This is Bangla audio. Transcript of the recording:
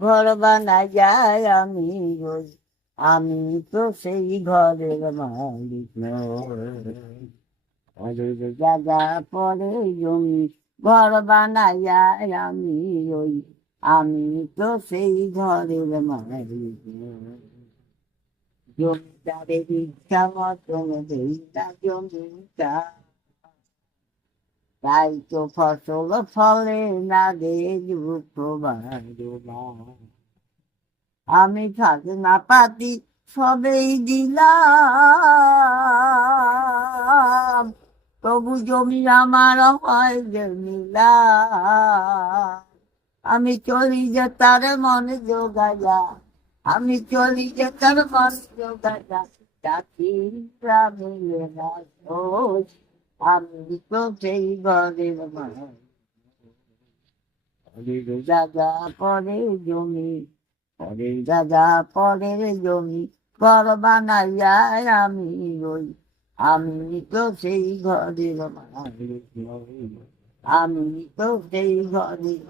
ঘর বানাই যায় আমি রই আমি তো সেই ঘরের মালিক। জায়গা পরে জমি, ঘর বানাই যায় আমি রই আমি তো সেই ঘরের মালিক। জমিদারের ইচ্ছা মতন জমিটা তাই তো ফসল ফলে না বাড়বা আমি খাজনা পাতি সবেই দিলাম। তবু জমি আমার হয় জমিলা আমি চলি যে তার মনে যোগায়া আমি চলি যে তার মনে যোগায়া চাকরিরা মিলে না আমি তো সেই ঘরের জায়গা জমি পরের জমি আমি রই আমি তো সেই ঘরের আমি তো সেই ঘরের